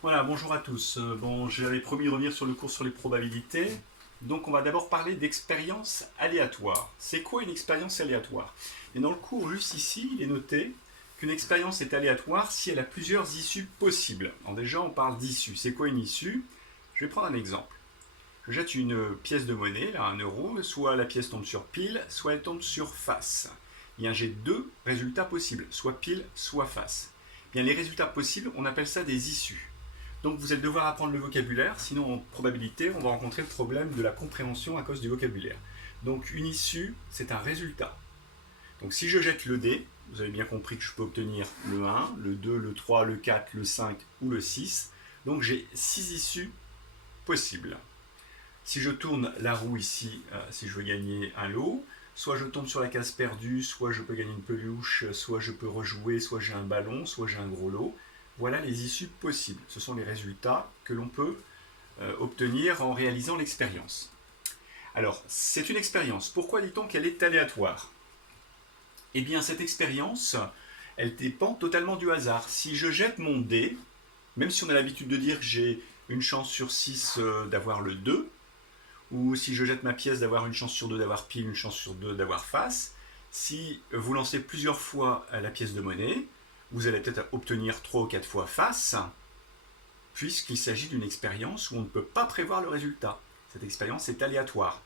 Voilà, bonjour à tous. Bon, j'avais promis de revenir sur le cours sur les probabilités. Donc, on va d'abord parler d'expérience aléatoire. C'est quoi une expérience aléatoire? Et dans le cours, juste ici, il est noté qu'une expérience est aléatoire si elle a plusieurs issues possibles. Alors déjà, on parle d'issue. C'est quoi une issue? Je vais prendre un exemple. Je jette une pièce de monnaie, là, 1 euro, soit la pièce tombe sur pile, soit elle tombe sur face. Bien, j'ai deux résultats possibles, soit pile, soit face. Bien, les résultats possibles, on appelle ça des issues. Donc vous allez devoir apprendre le vocabulaire, sinon en probabilité, on va rencontrer le problème de la compréhension à cause du vocabulaire. Donc une issue, c'est un résultat. Donc si je jette le dé, vous avez bien compris que je peux obtenir le 1, le 2, le 3, le 4, le 5 ou le 6. Donc j'ai 6 issues possibles. Si je tourne la roue ici, si je veux gagner un lot, soit je tombe sur la case perdue, soit je peux gagner une peluche, soit je peux rejouer, soit j'ai un ballon, soit j'ai un gros lot. Voilà les issues possibles. Ce sont les résultats que l'on peut obtenir en réalisant l'expérience. Alors, c'est une expérience. Pourquoi dit-on qu'elle est aléatoire? Eh bien, cette expérience, elle dépend totalement du hasard. Si je jette mon dé, même si on a l'habitude de dire que j'ai une chance sur 6 d'avoir le 2, ou si je jette ma pièce d'avoir une chance sur 2 d'avoir pile, une chance sur 2 d'avoir face, si vous lancez plusieurs fois la pièce de monnaie, vous allez peut-être obtenir 3 ou 4 fois face, puisqu'il s'agit d'une expérience où on ne peut pas prévoir le résultat. Cette expérience est aléatoire.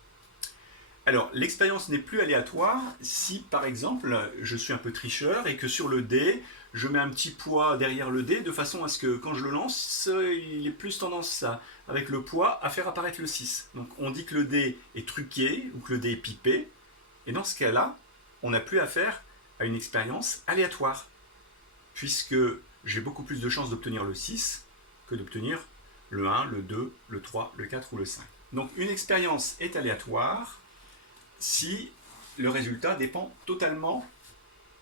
Alors, l'expérience n'est plus aléatoire si, par exemple, je suis un peu tricheur et que sur le dé, je mets un petit poids derrière le dé de façon à ce que quand je le lance, il ait plus tendance avec le poids à faire apparaître le 6. Donc on dit que le dé est truqué ou que le dé est pipé. Et dans ce cas-là, on n'a plus affaire à une expérience aléatoire, puisque j'ai beaucoup plus de chances d'obtenir le 6 que d'obtenir le 1, le 2, le 3, le 4 ou le 5. Donc une expérience est aléatoire si le résultat dépend totalement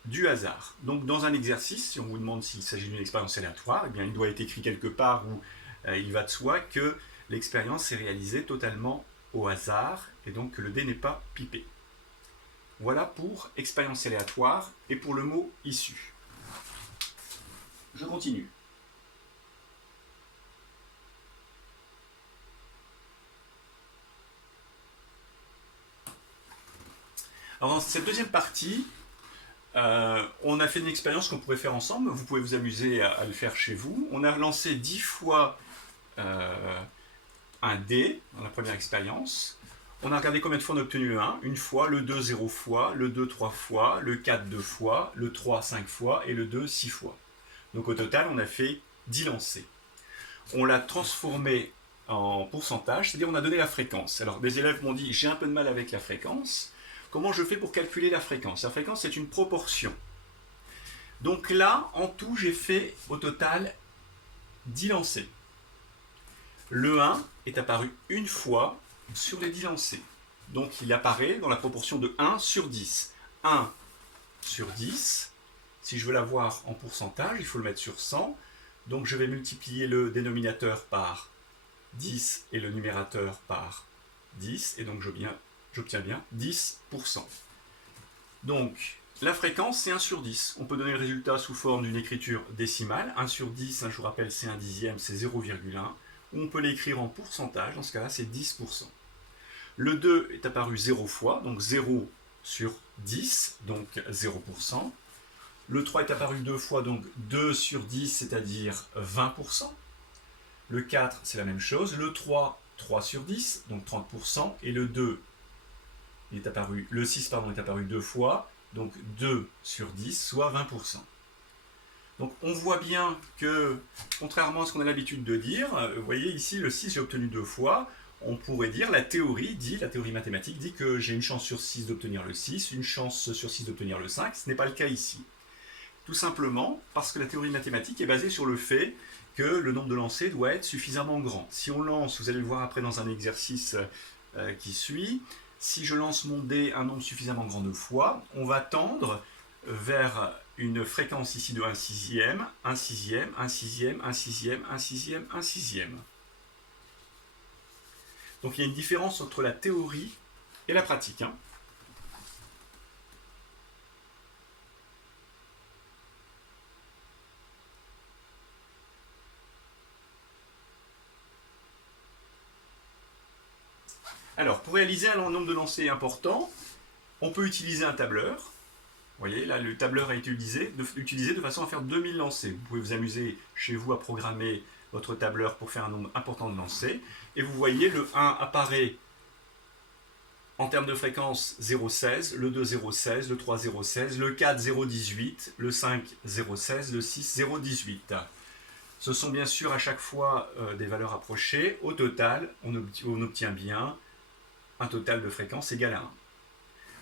du hasard. Donc dans un exercice, si on vous demande s'il s'agit d'une expérience aléatoire, eh bien, il doit être écrit quelque part où il va de soi que l'expérience est réalisée totalement au hasard et donc que le dé n'est pas pipé. Voilà pour expérience aléatoire et pour le mot issue. Je continue. Alors dans cette deuxième partie, on a fait une expérience qu'on pourrait faire ensemble. Vous pouvez vous amuser à le faire chez vous. On a lancé 10 fois un dé dans la première expérience. On a regardé combien de fois on a obtenu le 1, une fois, le 2 0 fois, le 2 3 fois, le 4 2 fois, le 3 5 fois et le 2 6 fois. Donc au total, on a fait 10 lancers. On l'a transformé en pourcentage, c'est-à-dire on a donné la fréquence. Alors des élèves m'ont dit j'ai un peu de mal avec la fréquence. Comment je fais pour calculer la fréquence? La fréquence, c'est une proportion. Donc là, en tout, j'ai fait au total 10 lancers. Le 1 est apparu une fois sur les 10 lancers. Donc il apparaît dans la proportion de 1 sur 10. 1 sur 10, si je veux l'avoir en pourcentage, il faut le mettre sur 100. Donc je vais multiplier le dénominateur par 10 et le numérateur par 10. Et donc j'obtiens bien 10%. Donc la fréquence, c'est 1 sur 10. On peut donner le résultat sous forme d'une écriture décimale. 1 sur 10, je vous rappelle, c'est un dixième, c'est 0,1. Ou on peut l'écrire en pourcentage, dans ce cas-là, c'est 10%. Le 2 est apparu 0 fois, donc 0 sur 10, donc 0%. Le 3 est apparu 2 fois, donc 2 sur 10, c'est-à-dire 20%. Le 4, c'est la même chose. Le 3, 3 sur 10, donc 30%. Et le 2, le 6 est apparu 2 fois, donc 2 sur 10, soit 20%. Donc on voit bien que, contrairement à ce qu'on a l'habitude de dire, vous voyez ici le 6 j'ai obtenu 2 fois, on pourrait dire, la théorie mathématique dit que j'ai une chance sur 6 d'obtenir le 6, une chance sur 6 d'obtenir le 5, ce n'est pas le cas ici. Tout simplement parce que la théorie mathématique est basée sur le fait que le nombre de lancers doit être suffisamment grand. Si on lance, vous allez le voir après dans un exercice qui suit, si je lance mon dé un nombre suffisamment grand de fois, on va tendre vers une fréquence ici de 1 sixième, 1 sixième, 1 sixième, 1 sixième, 1 sixième, 1 sixième. Donc il y a une différence entre la théorie et la pratique. Alors, pour réaliser un nombre de lancers important, on peut utiliser un tableur. Vous voyez, là, le tableur a été utilisé de façon à faire 2000 lancers. Vous pouvez vous amuser chez vous à programmer votre tableur pour faire un nombre important de lancers. Et vous voyez, le 1 apparaît en termes de fréquence 0,16, le 2 0,16, le 3 0,16, le 4 0,18, le 5 0,16, le 6 0,18. Ce sont bien sûr à chaque fois des valeurs approchées. Au total, on obtient bien un total de fréquence égal à 1.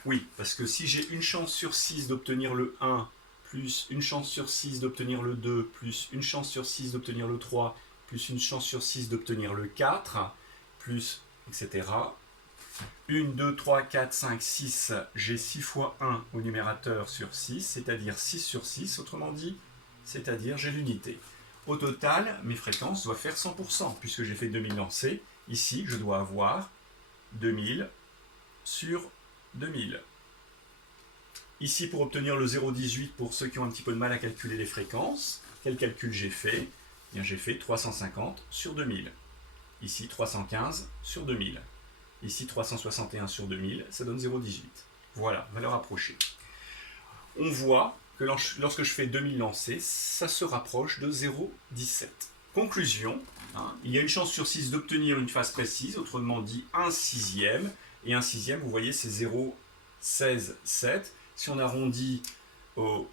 Oui, parce que si j'ai une chance sur 6 d'obtenir le 1, plus une chance sur 6 d'obtenir le 2, plus une chance sur 6 d'obtenir le 3, plus une chance sur 6 d'obtenir le 4, plus, etc. 1, 2, 3, 4, 5, 6, j'ai 6 fois 1 au numérateur sur 6, c'est-à-dire 6 sur 6, autrement dit, c'est-à-dire j'ai l'unité. Au total, mes fréquences doivent faire 100%, puisque j'ai fait 2000 lancers. Ici, je dois avoir 2000 sur 2000. Ici, pour obtenir le 0,18, pour ceux qui ont un petit peu de mal à calculer les fréquences, quel calcul j'ai fait? Eh bien, j'ai fait 350 sur 2000. Ici, 315 sur 2000. Ici, 361 sur 2000, ça donne 0,18. Voilà, valeur approchée. On voit que lorsque je fais 2000 lancers, ça se rapproche de 0,17. Conclusion, il y a une chance sur 6 d'obtenir une phase précise, autrement dit 1/6. Et 1/6, vous voyez, c'est 0,16,7. Si on arrondit au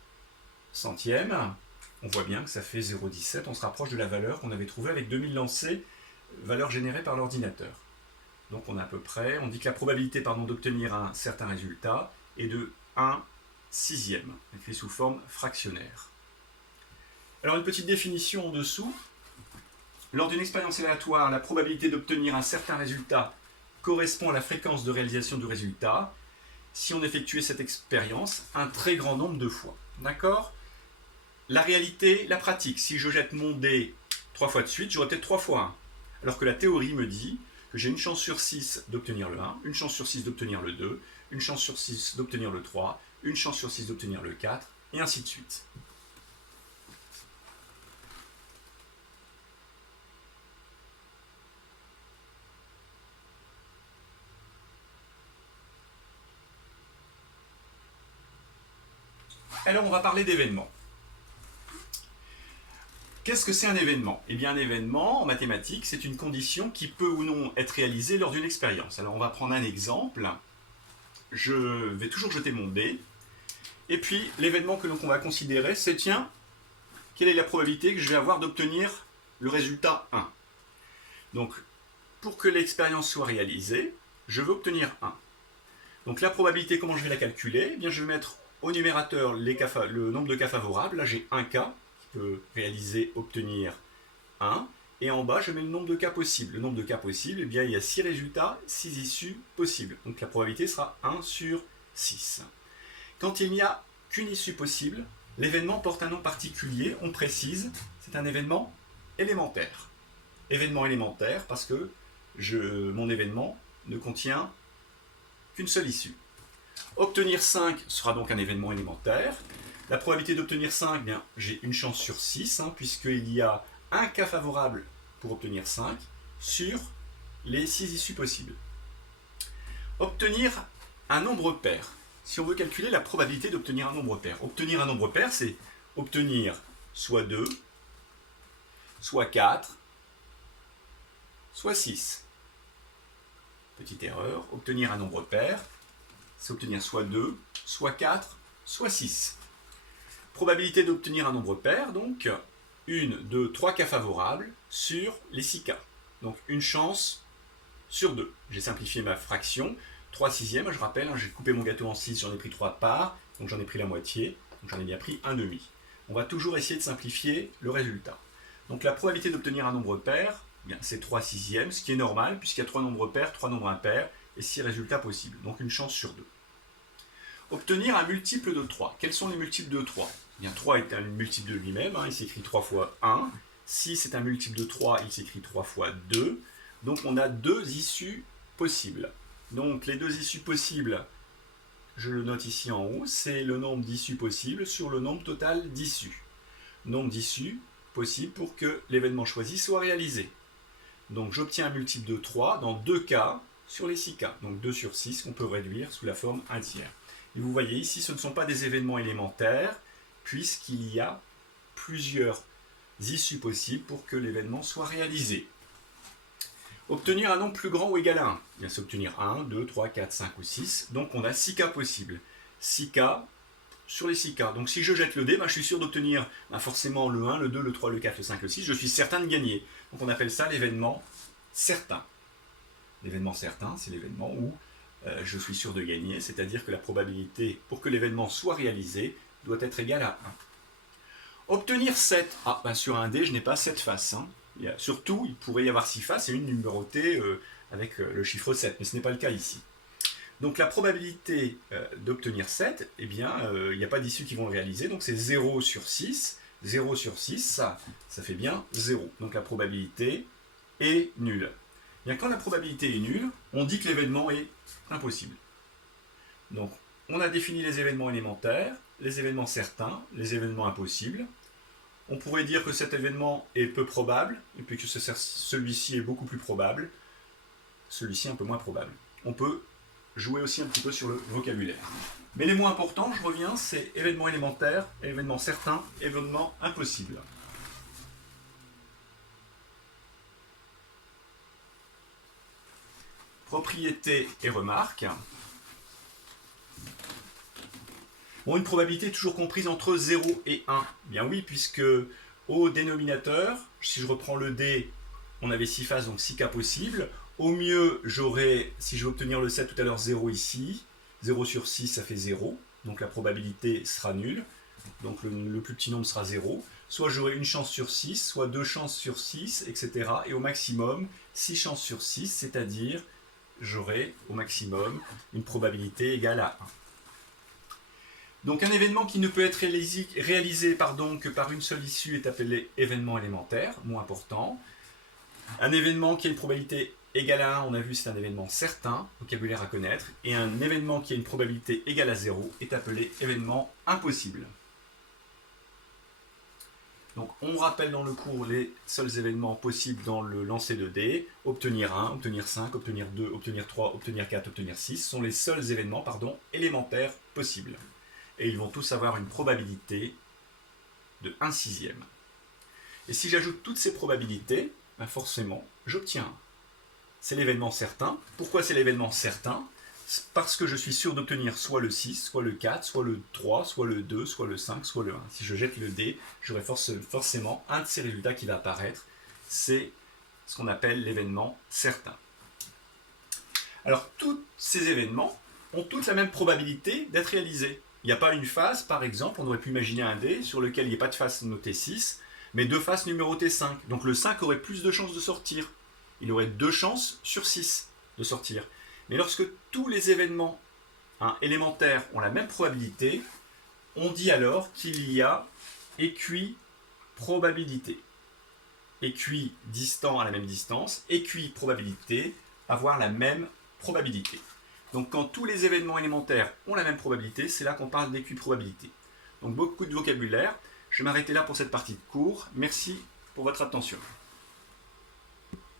centième, on voit bien que ça fait 0,17. On se rapproche de la valeur qu'on avait trouvée avec 2000 lancers, valeur générée par l'ordinateur. Donc on a à peu près, on dit que la probabilité d'obtenir un certain résultat est de 1/6, écrit sous forme fractionnaire. Alors une petite définition en dessous. Lors d'une expérience aléatoire, la probabilité d'obtenir un certain résultat correspond à la fréquence de réalisation du résultat si on effectuait cette expérience un très grand nombre de fois. D'accord? La réalité, la pratique, si je jette mon dé 3 fois de suite, j'aurai peut-être 3 fois 1. Alors que la théorie me dit que j'ai une chance sur 6 d'obtenir le 1, une chance sur 6 d'obtenir le 2, une chance sur 6 d'obtenir le 3, une chance sur 6 d'obtenir le 4, et ainsi de suite. Alors on va parler d'événements. Qu'est-ce que c'est un événement? Eh bien un événement, en mathématiques, c'est une condition qui peut ou non être réalisée lors d'une expérience. Alors on va prendre un exemple. Je vais toujours jeter mon dé. Et puis l'événement que l'on va considérer, c'est tiens, quelle est la probabilité que je vais avoir d'obtenir le résultat 1? Donc pour que l'expérience soit réalisée, je veux obtenir 1. Donc la probabilité, comment je vais la calculer? Eh bien je vais mettre au numérateur le nombre de cas favorables. Là j'ai un cas qui peut réaliser, obtenir 1. Et en bas je mets le nombre de cas possibles. Le nombre de cas possibles, eh bien il y a 6 résultats, 6 issues possibles. Donc la probabilité sera 1 sur 6. Quand il n'y a qu'une issue possible, l'événement porte un nom particulier, on précise, c'est un événement élémentaire. Événement élémentaire parce que mon événement ne contient qu'une seule issue. Obtenir 5 sera donc un événement élémentaire. La probabilité d'obtenir 5, bien, j'ai une chance sur 6, puisqu'il y a un cas favorable pour obtenir 5 sur les 6 issues possibles. Obtenir un nombre pair. Si on veut calculer la probabilité d'obtenir un nombre pair. Obtenir un nombre pair, c'est obtenir soit 2, soit 4, soit 6. Petite erreur, obtenir un nombre pair, c'est obtenir soit 2, soit 4, soit 6. Probabilité d'obtenir un nombre pair, donc 1, 2, 3 cas favorables sur les 6 cas. Donc une chance sur 2. J'ai simplifié ma fraction. 3/6, je rappelle, j'ai coupé mon gâteau en 6, j'en ai pris 3 parts, donc j'en ai pris la moitié, donc j'en ai bien pris 1/2. On va toujours essayer de simplifier le résultat. Donc la probabilité d'obtenir un nombre pair, c'est 3/6, ce qui est normal, puisqu'il y a 3 nombres pairs, 3 nombres impairs, et 6 résultats possibles, donc une chance sur 2. Obtenir un multiple de 3. Quels sont les multiples de 3? Eh bien, 3 est un multiple de lui-même, il s'écrit 3 fois 1. 6 est un multiple de 3, il s'écrit 3 fois 2. Donc on a 2 issues possibles. Donc les 2 issues possibles, je le note ici en haut, c'est le nombre d'issues possibles sur le nombre total d'issues. Nombre d'issues possibles pour que l'événement choisi soit réalisé. Donc j'obtiens un multiple de 3 dans 2 cas, sur les 6 cas. Donc 2 sur 6 qu'on peut réduire sous la forme 1 tiers. Et vous voyez ici, ce ne sont pas des événements élémentaires, puisqu'il y a plusieurs issues possibles pour que l'événement soit réalisé. Obtenir un nombre plus grand ou égal à 1. Bien, c'est obtenir 1, 2, 3, 4, 5 ou 6. Donc on a 6 cas possibles. 6 cas sur les 6 cas. Donc si je jette le dé, je suis sûr d'obtenir forcément le 1, le 2, le 3, le 4, le 5, le 6. Je suis certain de gagner. Donc on appelle ça l'événement certain. L'événement certain, c'est l'événement où je suis sûr de gagner, c'est-à-dire que la probabilité pour que l'événement soit réalisé doit être égale à 1. Obtenir 7. Sur un dé, je n'ai pas 7 faces. Surtout, il pourrait y avoir 6 faces et une numérotée avec le chiffre 7, mais ce n'est pas le cas ici. Donc la probabilité d'obtenir 7, il n'y a pas d'issue qui vont le réaliser, donc c'est 0 sur 6. 0 sur 6, ça fait bien 0. Donc la probabilité est nulle. Bien, quand la probabilité est nulle, on dit que l'événement est impossible. Donc on a défini les événements élémentaires, les événements certains, les événements impossibles. On pourrait dire que cet événement est peu probable, et puis que celui-ci est beaucoup plus probable, celui-ci un peu moins probable. On peut jouer aussi un petit peu sur le vocabulaire. Mais les mots importants, je reviens, c'est événement élémentaire, événement certain, événement impossible. Propriété et remarque. Une probabilité est toujours comprise entre 0 et 1. Bien oui, puisque au dénominateur, si je reprends le dé, on avait 6 faces, donc 6 cas possibles. Au mieux, j'aurai, si je veux obtenir le 7 tout à l'heure, 0 ici. 0 sur 6, ça fait 0. Donc la probabilité sera nulle. Donc le plus petit nombre sera 0. Soit j'aurai une chance sur 6, soit 2 chances sur 6, etc. Et au maximum, 6 chances sur 6, c'est-à-dire j'aurai au maximum une probabilité égale à 1. Donc un événement qui ne peut être réalisé que par une seule issue est appelé événement élémentaire, mot important. Un événement qui a une probabilité égale à 1, on a vu, c'est un événement certain, vocabulaire à connaître. Et un événement qui a une probabilité égale à 0 est appelé événement impossible. Donc on rappelle dans le cours les seuls événements possibles dans le lancer de dés. Obtenir 1, obtenir 5, obtenir 2, obtenir 3, obtenir 4, obtenir 6 sont les seuls événements élémentaires possibles. Et ils vont tous avoir une probabilité de 1/6. Et si j'ajoute toutes ces probabilités, forcément, j'obtiens 1. C'est l'événement certain. Pourquoi c'est l'événement certain? Parce que je suis sûr d'obtenir soit le 6, soit le 4, soit le 3, soit le 2, soit le 5, soit le 1. Si je jette le dé, j'aurai forcément un de ces résultats qui va apparaître. C'est ce qu'on appelle l'événement certain. Alors, tous ces événements ont toutes la même probabilité d'être réalisés. Il n'y a pas une face, par exemple, on aurait pu imaginer un dé sur lequel il n'y a pas de face notée 6, mais 2 faces numérotées 5. Donc le 5 aurait plus de chances de sortir. Il aurait 2 chances sur 6 de sortir. Mais lorsque tous les événements élémentaires ont la même probabilité, on dit alors qu'il y a équiprobabilité. Équidistant à la même distance, équiprobabilité, avoir la même probabilité. Donc quand tous les événements élémentaires ont la même probabilité, c'est là qu'on parle d'équiprobabilité. Donc beaucoup de vocabulaire. Je vais m'arrêter là pour cette partie de cours. Merci pour votre attention.